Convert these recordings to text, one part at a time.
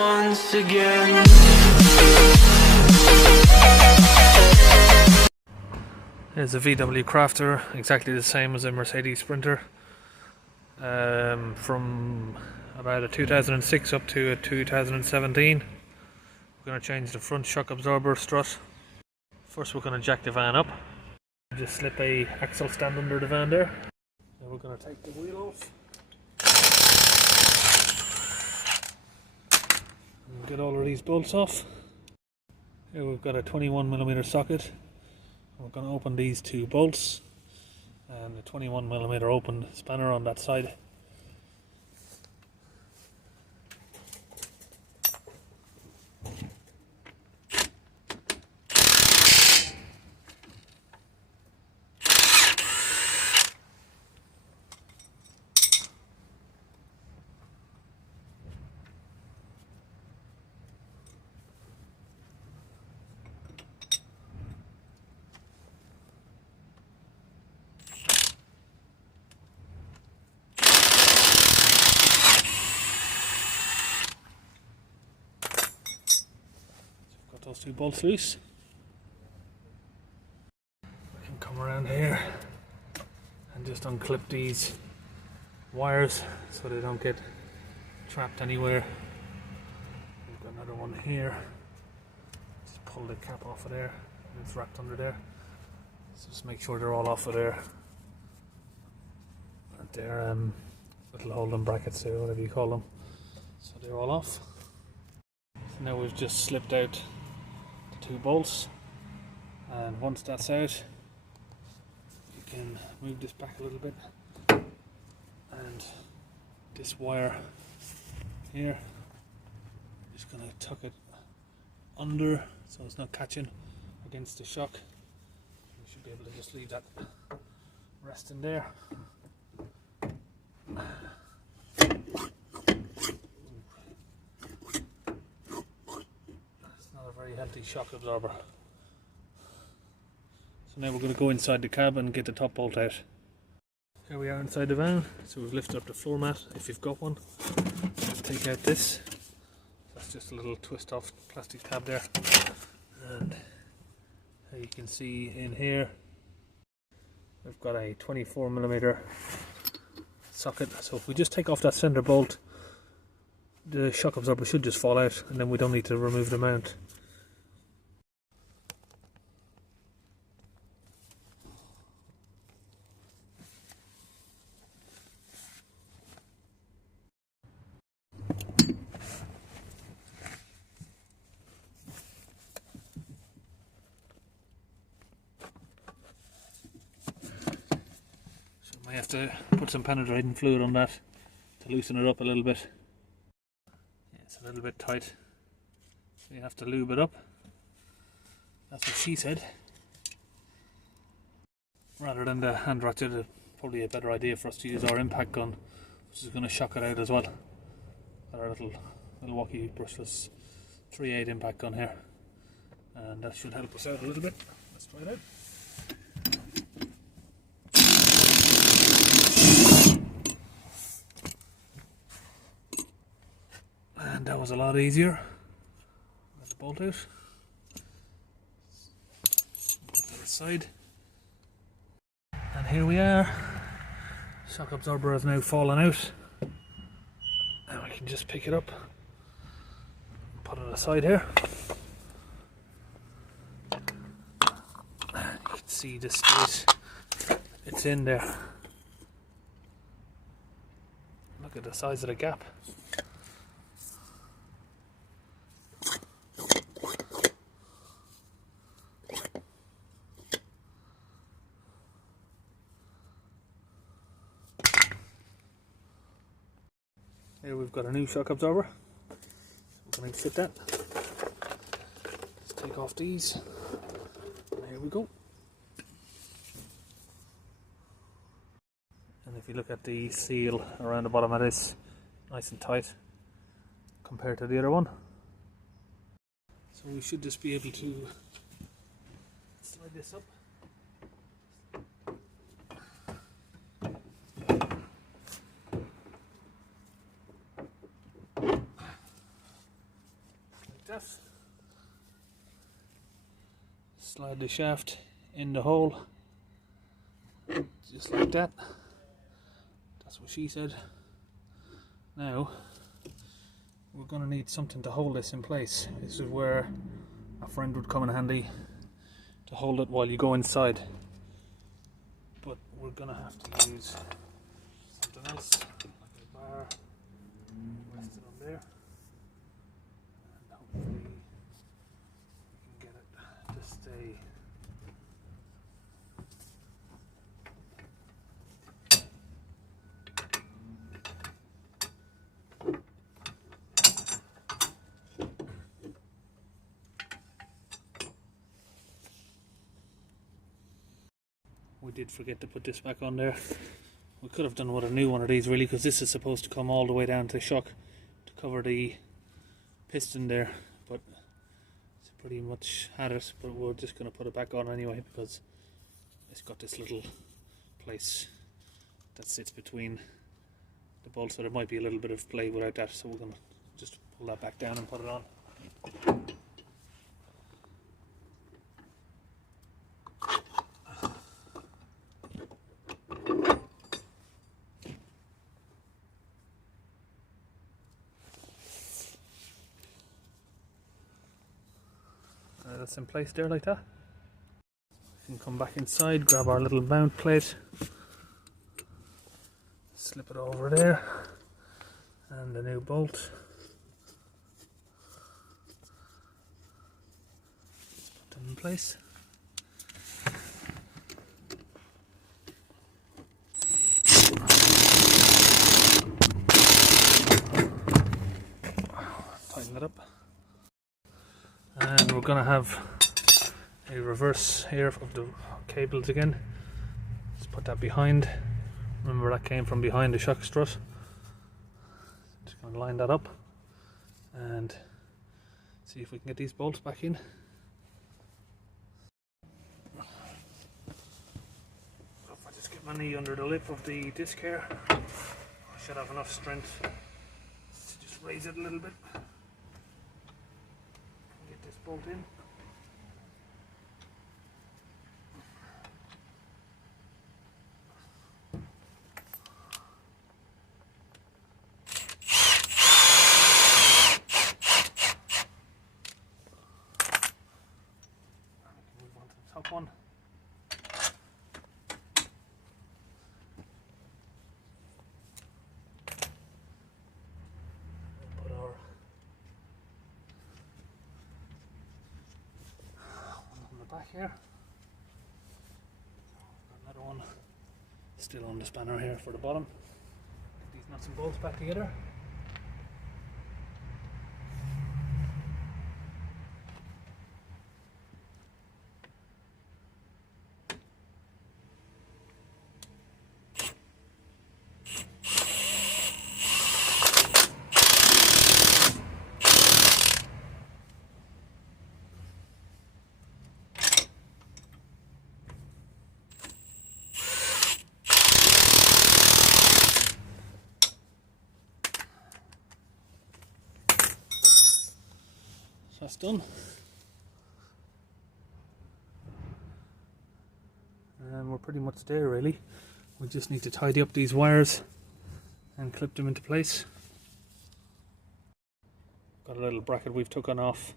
once again. There's a VW Crafter, exactly the same as a Mercedes Sprinter, from about a 2006 up to a 2017. We're going to change the front shock absorber strut. First we're going to jack the van up. Just slip a axle stand under the van there. Then we're going to take the wheel off. And get all of these bolts off. Here we've got a 21mm socket. We're going to open these two bolts and the 21mm open spanner on that side. Those two bolts loose. We can come around here and just unclip these wires so they don't get trapped anywhere. We've got another one here. Just pull the cap off of there, and it's wrapped under there. So just make sure they're all off of there. They're little holding brackets or whatever you call them. So they're all off. So now we've just slipped out two bolts, and once that's out you can move this back a little bit, and this wire here, just going to tuck it under so it's not catching against the shock. We should be able to just leave that resting there. Very healthy shock absorber. So now we're going to go inside the cab and get the top bolt out. Here we are inside the van. So we've lifted up the floor mat if you've got one. Let's take out this. That's just a little twist off plastic tab there. And you can see in here we've got a 24mm socket. So if we just take off that center bolt, the shock absorber should just fall out, and then we don't need to remove the mount. I have to put some penetrating fluid on that to loosen it up a little bit. Yeah, it's a little bit tight, so you have to lube it up. That's what she said. Rather than the hand ratchet, it's probably a better idea for us to use our impact gun, which is going to shock it out as well. Our little Milwaukee brushless 3/8 impact gun here, and that should help us out a little bit. Let's try it out. And that was a lot easier. Get the bolt out. Put that aside. And here we are. Shock absorber has now fallen out. And we can just pick it up. Put it aside here. You can see the space it's in there. Look at the size of the gap. Here we've got a new shock absorber. We're going to fit that. Just take off these. And here we go. And if you look at the seal around the bottom of this, nice and tight compared to the other one. So we should just be able to slide this up. that. Slide the shaft in the hole, just like that. That's what she said. Now we're going to need something to hold this in place. This is where a friend would come in handy to hold it while you go inside. But we're going to have to use something else, like a bar rested on there. And hopefully we can get it to stay. We did forget to put this back on there. We could have done with a new one of these really, because this is supposed to come all the way down to the shock to cover the piston there, but it's pretty much had it. But we're just going to put it back on anyway, because it's got this little place that sits between the bolts, so there might be a little bit of play without that, so we're going to just pull that back down and put it on. That's in place there like that. We can come back inside, grab our little mount plate, slip it over there, and the new bolt. Let's put them in place. Tighten it up. And we're going to have a reverse here of the cables again. Let's put that behind. Remember, that came from behind the shock strut. Just going to line that up and see if we can get these bolts back in. If I just get my knee under the lip of the disc here, I should have enough strength to just raise it a little bit. Bolt in. Move on to the top one. Put our back here. Another one still on the spanner here for the bottom. Get these nuts and bolts back together. That's done. And we're pretty much there really. We just need to tidy up these wires and clip them into place. Got a little bracket we've taken off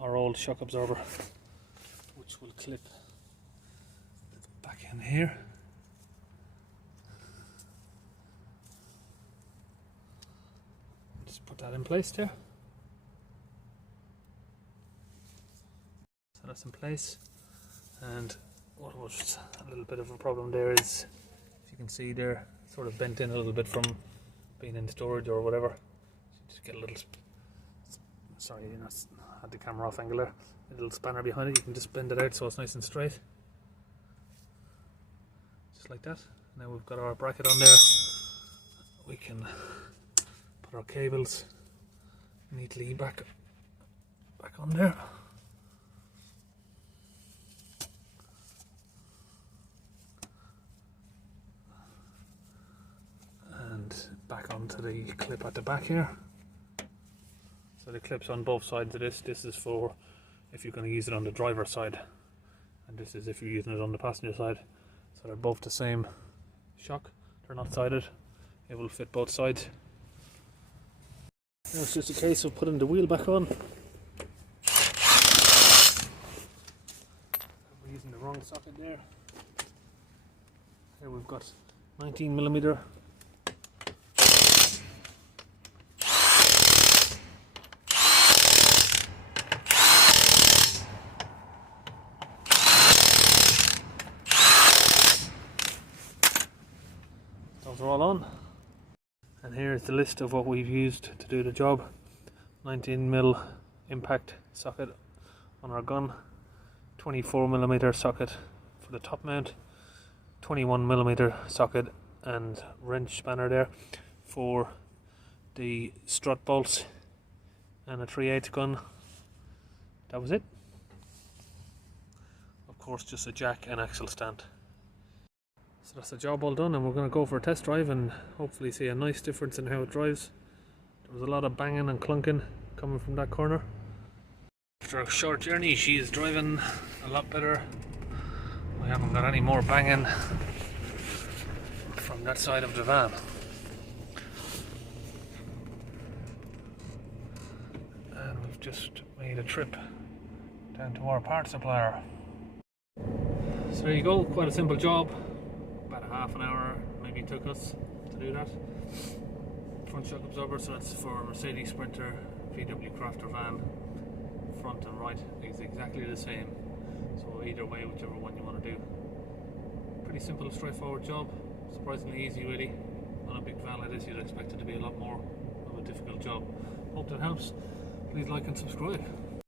our old shock absorber, which will clip back in here. Just put that in place there. So that's in place, and what was a little bit of a problem there is, if you can see there, sort of bent in a little bit from being in storage or whatever. Just get a little, sorry, you know, had the camera off angle there, a little spanner behind it. You can just bend it out so it's nice and straight, just like that. Now we've got our bracket on there, we can put our cables neatly back on there. Back onto the clip at the back here. So So the clips on both sides of this. This is for if you're going to use it on the driver's side, and this is if you're using it on the passenger side. So they're both the same shock. They're not sided. It will fit both sides. Now it's just a case of putting the wheel back on. We're using the wrong socket there. Here we've got 19mm. Those are all on. And here's the list of what we've used to do the job. 19mm impact socket on our gun, 24mm socket for the top mount, 21mm socket and wrench spanner there for the strut bolts, and a 3/8 gun. That was it. Of course, just a jack and axle stand. So that's the job all done, and we're going to go for a test drive and hopefully see a nice difference in how it drives. There was a lot of banging and clunking coming from that corner. After a short journey, she is driving a lot better. We haven't got any more banging from that side of the van. And we've just made a trip down to our parts supplier. So there you go, quite a simple job. About a half an hour maybe took us to do that. Front shock absorber, so that's for Mercedes Sprinter, VW Crafter van. Front and right is exactly the same, so either way, whichever one you want to do. Pretty simple, straightforward job, surprisingly easy really. On a big van like this you'd expect it to be a lot more of a difficult job. Hope that helps. Please like and subscribe.